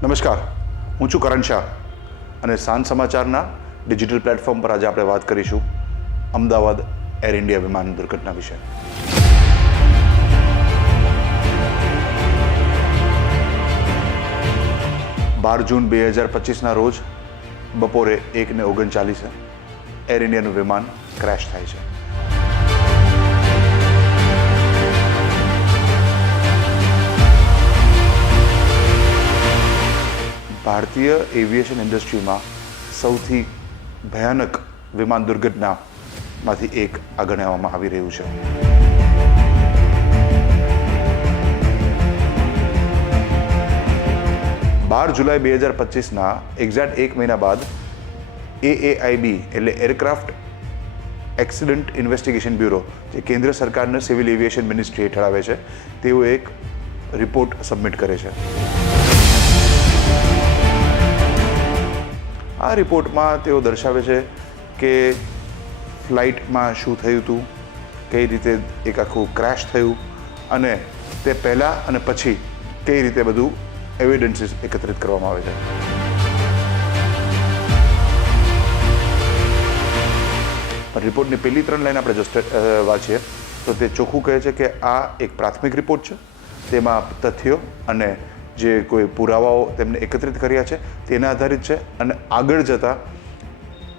નમસ્કાર, હું છું કરણ શાહ અને સાંજ સમાચારના ડિજિટલ પ્લેટફોર્મ પર આજે આપણે વાત કરીશું અમદાવાદ એર ઇન્ડિયા વિમાન દુર્ઘટના વિશે. 12 જૂન 2025ના રોજ બપોરે 1:39 એર ઇન્ડિયાનું વિમાન ક્રેશ થાય છે. ભારતીય એવિએશન ઇન્ડસ્ટ્રીમાં સૌથી ભયાનક વિમાન દુર્ઘટનામાંથી એક આ ગણવામાં આવી રહ્યું છે. જુલાઈ 2025ના એક્ઝેક્ટ એક મહિના બાદ AAIB એટલે એરક્રાફ્ટ એક્સિડન્ટ ઇન્વેસ્ટિગેશન બ્યુરો, જે કેન્દ્ર સરકારના સિવિલ એવિએશન મિનિસ્ટ્રી હેઠળ આવે છે, તેઓ એક રિપોર્ટ સબમિટ કરે છે. આ રિપોર્ટમાં તેઓ દર્શાવે છે કે ફ્લાઇટમાં શું થયું હતું, કઈ રીતે એક આખું ક્રેશ થયું અને તે પહેલાં અને પછી કઈ રીતે બધું એવિડન્સીસ એકત્રિત કરવામાં આવે છે. રિપોર્ટની પહેલી 3 લાઈન આપણે જો વાંચીએ તો તે ચોખ્ખું કહે છે કે આ એક પ્રાથમિક રિપોર્ટ છે. તેમાં તથ્યો અને જે કોઈ પુરાવાઓ તેમને એકત્રિત કર્યા છે તેના આધારિત છે અને આગળ જતાં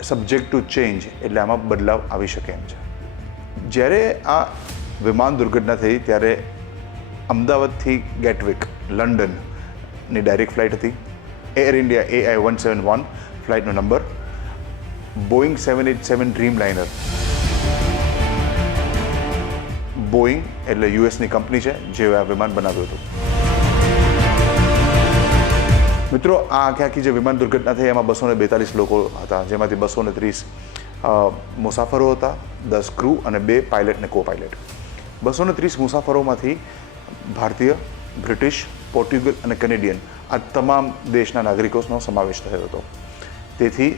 સબ્જેક્ટ ટુ ચેન્જ એટલે આમાં બદલાવ આવી શકે એમ છે. જ્યારે આ વિમાન દુર્ઘટના થઈ ત્યારે અમદાવાદથી ગેટવિક લંડનની ડાયરેક્ટ ફ્લાઇટ હતી. એર ઇન્ડિયા AI-171 ફ્લાઇટનો નંબર, બોઈંગ 787 ડ્રીમ લાઇનર. બોઈંગ એટલે યુએસની કંપની છે જે આ વિમાન બનાવ્યું હતું. મિત્રો, આ આખી જે વિમાન દુર્ઘટના થઈ એમાં 242 લોકો હતા, જેમાંથી 230 મુસાફરો હતા, 10 ક્રૂ અને 2 પાયલટ અને કો પાયલટ. 230 મુસાફરોમાંથી ભારતીય, બ્રિટિશ, પોર્ટુગલ અને કેનેડિયન આ તમામ દેશના નાગરિકોનો સમાવેશ થયો હતો. તેથી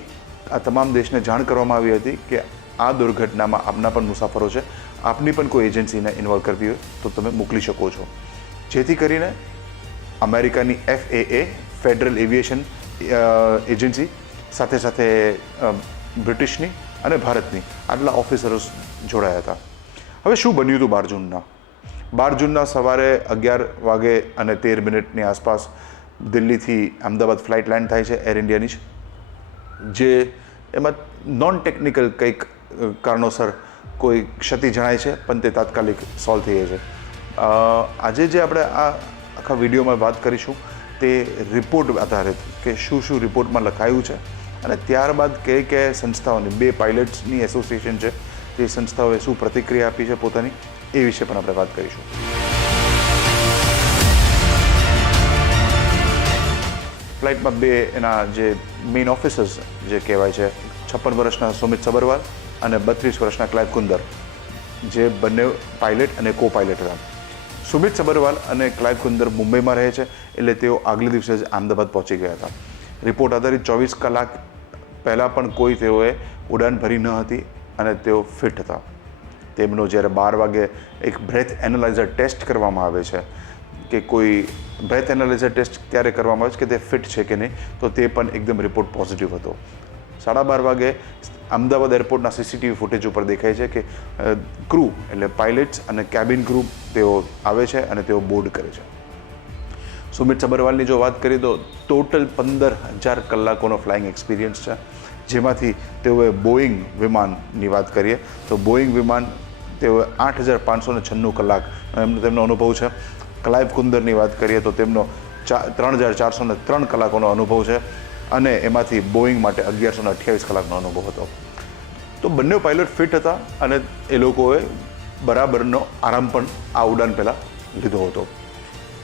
આ તમામ દેશને જાણ કરવામાં આવી હતી કે આ દુર્ઘટનામાં આપના પણ મુસાફરો છે, આપની પણ કોઈ એજન્સીને ઇન્વોલ્વ કરવી હોય તો તમે મોકલી શકો છો. જેથી કરીને અમેરિકાની FAA ફેડરલ એવિએશન એજન્સી સાથે સાથે બ્રિટિશની અને ભારતની આટલા ઓફિસરો જોડાયા હતા. હવે શું બન્યું હતું 12 જૂનના? 12 જૂનના સવારે 11:13 આસપાસ દિલ્હીથી અમદાવાદ ફ્લાઇટ લેન્ડ થાય છે એર ઇન્ડિયાની જ, જે એમાં નોન ટેકનિકલ કંઈક કારણોસર કોઈ ક્ષતિ જણાય છે, પણ તે તાત્કાલિક સોલ્વ થઈ જાય છે. આજે જે આપણે આ આખા વિડીયોમાં વાત કરીશું તે રિપોર્ટ આધારિત કે શું શું રિપોર્ટમાં લખાયું છે અને ત્યારબાદ કઈ સંસ્થાઓની 2 પાયલટ્સની એસોસિએશન છે તે સંસ્થાઓએ શું પ્રતિક્રિયા આપી છે પોતાની, એ વિશે પણ આપણે વાત કરીશું. ફ્લાઇટમાં 2 એના જે મેઇન ઓફિસર્સ જે કહેવાય છે, 56 વર્ષના સુમિત સબરવાલ અને 32 વર્ષના ક્લાઇવ કુંદર, જે બંને પાયલટ અને કો પાયલટ હતા. સુમિત સબરવાલ અને ક્લાઇવ કુંદર મુંબઈમાં રહે છે, એટલે તેઓ આગલે દિવસે જ અમદાવાદ પહોંચી ગયા હતા. રિપોર્ટ આધારિત 24 કલાક પહેલાં પણ કોઈ તેઓએ ઉડાન ભરી ન હતી અને તેઓ ફિટ હતા. તેમનો જ્યારે 12 વાગે એક બ્રેથ એનાલાઇઝર ટેસ્ટ કરવામાં આવે છે કે કોઈ બ્રેથ એનાલાઇઝર ટેસ્ટ ત્યારે કરવામાં આવે છે કે તે ફિટ છે કે નહીં, તો તે પણ એકદમ રિપોર્ટ પોઝિટિવ હતો. 12:30 વાગે અમદાવાદ એરપોર્ટના CCTV ફૂટેજ ઉપર દેખાય છે કે ક્રૂ એટલે પાયલટ્સ અને કેબિન ક્રૂ તેઓ આવે છે અને તેઓ બોર્ડ કરે છે. સુમિત સબરવાલની જો વાત કરીએ તો ટોટલ 15,000 કલાકોનો ફ્લાઇંગ એક્સપિરિયન્સ છે, જેમાંથી તેઓએ બોઈંગ વિમાનની વાત કરીએ તો બોઈંગ વિમાન તેઓએ 8,596 કલાક તેમનો અનુભવ છે. ક્લાઇવ કુંદરની વાત કરીએ તો તેમનો 3,403 કલાકોનો અનુભવ છે અને એમાંથી બોઈંગ માટે 1,128 કલાકનો અનુભવ હતો. તો બંને પાયલટ ફિટ હતા અને એ લોકોએ બરાબરનો આરામ પણ આ ઉડાન પહેલાં લીધો હતો.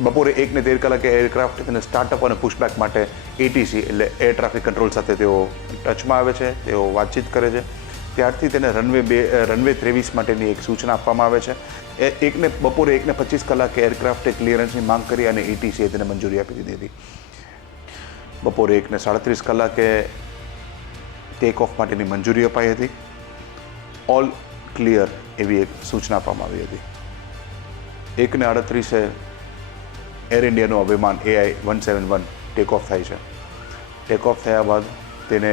બપોરે 1:13 એરક્રાફ્ટ તેને સ્ટાર્ટઅપ અને પુશબેક માટે ATC એટલે એર ટ્રાફિક કંટ્રોલ સાથે તેઓ ટચમાં આવે છે, તેઓ વાતચીત કરે છે. ત્યારથી તેને રનવે 23 માટેની એક સૂચના આપવામાં આવે છે. બપોરે 1:25 એરક્રાફ્ટે ક્લિયરન્સની માંગ કરી અને ATCએ તેને મંજૂરી આપી દીધી હતી. બપોરે 1:37 ટેક ઓફ માટેની મંજૂરી અપાઈ હતી. ઓલ ક્લિયર એવી એક સૂચના આપવામાં આવી હતી. 1:38 એર ઇન્ડિયાનું વિમાન AI-171 ટેક ઓફ થાય છે. ટેક ઓફ થયા બાદ તેને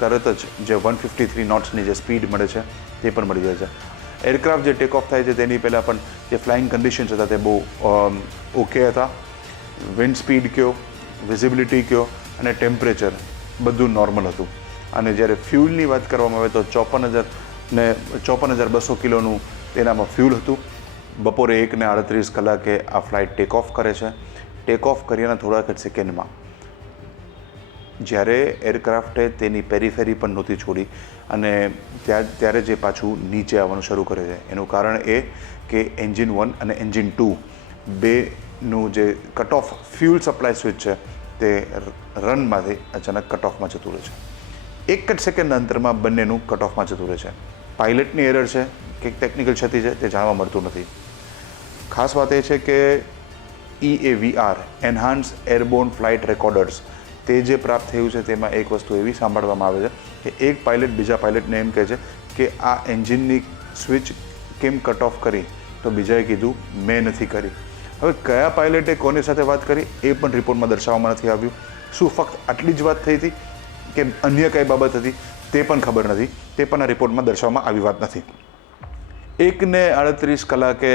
તરત જ જે 153 નોટ્સની જે સ્પીડ મળે છે તે પણ મળી જાય છે. એરક્રાફ્ટ જે ટેક ઓફ થાય છે તેની પહેલાં પણ જે ફ્લાઇંગ કન્ડિશન્સ હતા તે બહુ ઓકે હતા. વિન્ડ સ્પીડ કયો, વિઝિબિલિટી કયો અને ટેમ્પરેચર બધું નોર્મલ હતું. અને જ્યારે ફ્યુલની વાત કરવામાં આવે તો 54,200 કિલોનું તેનામાં ફ્યુલ હતું. બપોરે 1:38 કલાકે આ ફ્લાઇટ ટેક ઓફ કરે છે. ટેક ઓફ કર્યાના થોડાક જ સેકન્ડમાં જ્યારે એરક્રાફ્ટે તેની પેરીફેરી પણ નહોતી છોડી અને ત્યારે જે પાછું નીચે આવવાનું શરૂ કરે છે. એનું કારણ એ કે એન્જિન 1 અને એન્જિન 2 બેનું જે cut off fuel supply switch છે તે રનમાંથી અચાનક કટ ઓફમાં જતું રહે છે. એક જ સેકન્ડના અંતરમાં બંનેનું કટ ઓફમાં જતું રહે છે. પાયલટની એરર છે કે ટેકનિકલ ક્ષતિ છે તે જાણવા મળતું નથી. ખાસ વાત એ છે કે EAVR એન્હાન્સ એરબોર્ન ફ્લાઇટ રેકોર્ડર્સ તે જે પ્રાપ્ત થયું છે તેમાં એક વસ્તુ એવી સાંભળવામાં આવે છે કે એક પાયલટ બીજા પાયલટને એમ કહે છે કે આ એન્જિનની સ્વિચ કેમ કટ ઓફ કરી, તો બીજાએ કીધું મેં નથી કરી. હવે કયા પાયલટે કોની સાથે વાત કરી એ પણ રિપોર્ટમાં દર્શાવવામાં નથી આવ્યું. શું ફક્ત આટલી જ વાત થઈ હતી કે અન્ય કઈ બાબત હતી તે પણ ખબર નથી. તે પણ આ રિપોર્ટમાં દર્શાવવામાં આવી વાત નથી. 1:38 કલાકે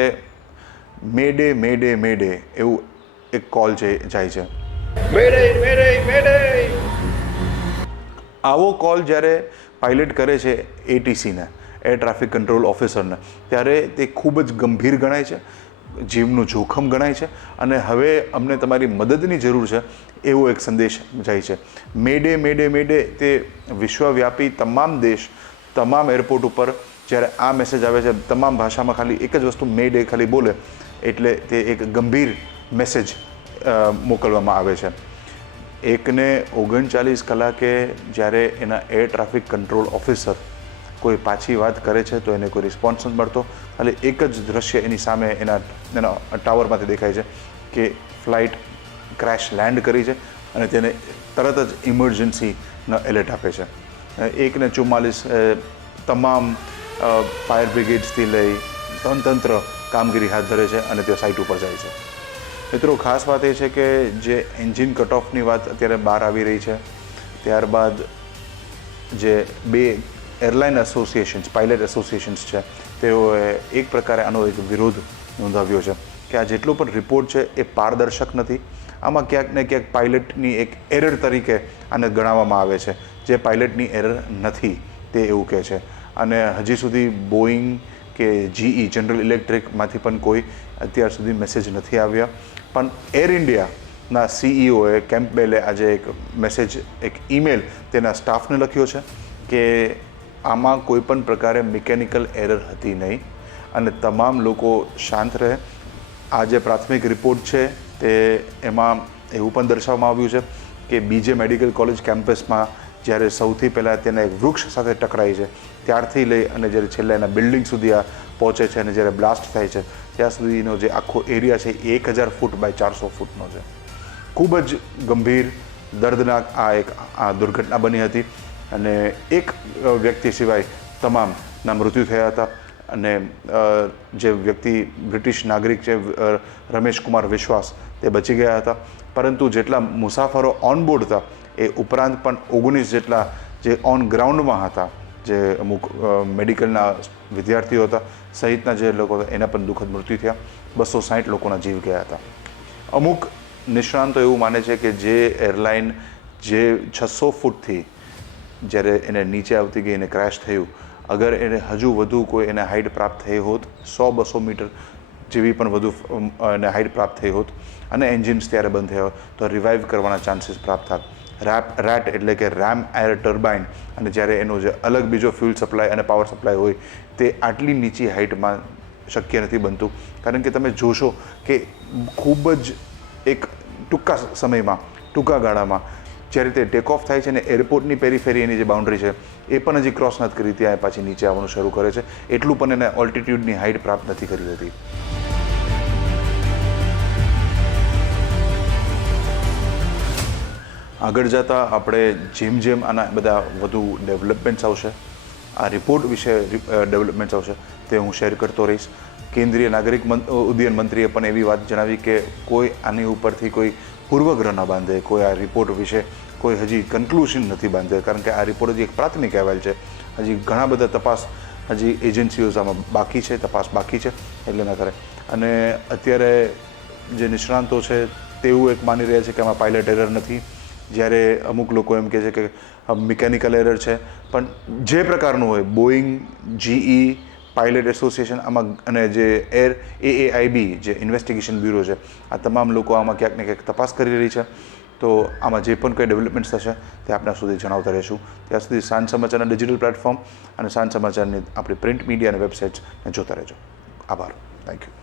મેડે મેડે મેડે એવું એક કોલ જાય છે. આવો કોલ જ્યારે પાયલટ કરે છે ATCને, એર ટ્રાફિક કંટ્રોલ ઓફિસરને, ત્યારે તે ખૂબ જ ગંભીર ગણાય છે, જીવનું જોખમ ગણાય છે અને હવે અમને તમારી મદદની જરૂર છે એવો એક સંદેશ જાય છે. મેડે મેડે મેડે તે વિશ્વવ્યાપી તમામ દેશ, તમામ એરપોર્ટ ઉપર જ્યારે આ મેસેજ આવે છે તમામ ભાષામાં ખાલી એક જ વસ્તુ મેડે ખાલી બોલે એટલે તે એક ગંભીર મેસેજ મોકલવામાં આવે છે. 1:39 કલાકે જ્યારે એના એર ટ્રાફિક કંટ્રોલ ઓફિસર કોઈ પાછી વાત કરે છે તો એને કોઈ રિસ્પોન્સ નથી મળતો. ખાલી એક જ દ્રશ્ય એની સામે એના ટાવરમાંથી દેખાય છે કે ફ્લાઇટ ક્રેશ લેન્ડ કરી છે અને તેને તરત જ ઇમરજન્સીનો એલર્ટ આપે છે. 1:44 તમામ ફાયર બ્રિગેડ્સથી લઈ તંત્ર કામગીરી હાથ ધરે છે અને તે સાઇટ ઉપર જાય છે. મિત્રો, ખાસ વાત એ છે કે જે એન્જિન કટ ઓફની વાત અત્યારે બહાર આવી રહી છે, ત્યારબાદ જે બે એરલાઇન એસોસિએશન્સ, પાયલટ એસોસિએશન્સ છે, તેઓએ એક પ્રકારે આનો એક વિરોધ નોંધાવ્યો છે કે આ જેટલો પણ રિપોર્ટ છે એ પારદર્શક નથી. આમાં ક્યાંક ને ક્યાંક પાયલટની એક એરર તરીકે આને ગણાવવામાં આવે છે, જે પાયલટની એરર નથી તે એવું કહે છે. અને હજી સુધી બોઈંગ કે GE જનરલ ઇલેક્ટ્રિકમાંથી પણ કોઈ અત્યાર સુધી મેસેજ નથી આવ્યા. પણ એર ઇન્ડિયાના CEOએ કેમ્પબેલે આજે એક મેસેજ, એક ઈમેલ તેના સ્ટાફને લખ્યો છે કે આમાં કોઈ પણ પ્રકારે મિકેનિકલ એરર હતી નહીં અને તમામ લોકો શાંત રહે. આ જે પ્રાથમિક રિપોર્ટ છે તે એમાં એવું પણ દર્શાવવામાં આવ્યું છે કે BJ મેડિકલ કોલેજ કેમ્પસમાં જ્યારે સૌથી પહેલાં તેના એક વૃક્ષ સાથે ટકરાય છે ત્યારથી લઈ અને જ્યારે છેલ્લા એના બિલ્ડિંગ સુધી આ પહોંચે છે અને જ્યારે બ્લાસ્ટ થાય છે ત્યાં સુધીનો જે આખો એરિયા છે એ 1000 ફૂટ બાય 400 ફૂટનો છે. ખૂબ જ ગંભીર, દર્દનાક આ દુર્ઘટના બની હતી અને એક વ્યક્તિ સિવાય તમામના મૃત્યુ થયા હતા. અને જે વ્યક્તિ બ્રિટિશ નાગરિક છે રમેશ કુમાર વિશ્વાસ, તે બચી ગયા હતા. પરંતુ જેટલા મુસાફરો ઓનબોર્ડ હતા એ ઉપરાંત પણ 19 જેટલા જે ઓન ગ્રાઉન્ડમાં હતા, જે અમુક મેડિકલના વિદ્યાર્થીઓ હતા સહિતના જે લોકો હતા એના પણ દુઃખદ મૃત્યુ થયા. 260 લોકોના જીવ ગયા હતા. અમુક નિષ્ણાંતો એવું માને છે કે જે એરલાઇન જે 600 ફૂટથી જ્યારે એને નીચે આવતી ગઈ એને ક્રેશ થયું, અગર એને હજુ વધુ કોઈ એને હાઇટ પ્રાપ્ત થઈ હોત, 100-200 મીટર જેવી પણ વધુ એને હાઇટ પ્રાપ્ત થઈ હોત અને એન્જિન્સ ત્યારે બંધ થયા હોત તો રિવાઇવ કરવાના ચાન્સીસ પ્રાપ્ત થાત. રેટ એટલે કે રેમ એર ટર્બાઇન, અને જ્યારે એનો જે અલગ બીજો ફ્યુલ સપ્લાય અને પાવર સપ્લાય હોય તે આટલી નીચી હાઇટમાં શક્ય નથી બનતું. કારણ કે તમે જોશો કે ખૂબ જ એક ટૂંકા સમયમાં, ટૂંકા ગાળામાં જ્યારે તે ટેક ઓફ થાય છે ને એરપોર્ટની પેરીફેરી એની જે બાઉન્ડ્રી છે એ પણ હજી ક્રોસ નથી કરી, ત્યાં પાછી નીચે આવવાનું શરૂ કરે છે. એટલું પણ એને ઓલ્ટિટ્યૂડની હાઇટ પ્રાપ્ત નથી કરી હતી. આગળ જતાં આપણે જેમ જેમ આના બધા વધુ ડેવલપમેન્ટ્સ આવશે, આ રિપોર્ટ વિશે ડેવલપમેન્ટ્સ આવશે તે હું શેર કરતો રહીશ. કેન્દ્રીય નાગરિક ઉડ્ડયન મંત્રીએ પણ એવી વાત જણાવી કે કોઈ આની ઉપરથી કોઈ પૂર્વગ્રહ ન બાંધે, કોઈ આ રિપોર્ટ વિશે કોઈ હજી કન્ક્લુઝન નથી બાંધે, કારણ કે આ રિપોર્ટ હજી એક પ્રાથમિક અહેવાલ છે. હજી ઘણા બધા તપાસ હજી એજન્સીઓ આમાં બાકી છે, તપાસ બાકી છે, એટલે ન કરે. અને અત્યારે જે નિષ્ણાંતો છે તેવું એક માની રહ્યા છે કે આમાં પાયલટ એરર નથી, જ્યારે અમુક લોકો એમ કહે છે કે મિકેનિકલ એરર છે. પણ જે પ્રકારનું હોય, બોઈંગ, GE, પાયલટ એસોસિએશન આમાં અને જે AAIB જે ઇન્વેસ્ટિગેશન બ્યુરો છે, આ તમામ લોકો આમાં ક્યાંક ને ક્યાંક તપાસ કરી રહી છે. તો આમાં જે પણ કંઈ ડેવલપમેન્ટ્સ થશે તે આપણા સુધી જણાવતા રહીશું. ત્યાં સુધી સાંજ સમાચારના ડિજિટલ પ્લેટફોર્મ અને સાંજ સમાચારની આપણી પ્રિન્ટ મીડિયા અને વેબસાઇટ્સને જોતા રહેજો. આભાર. Thank you.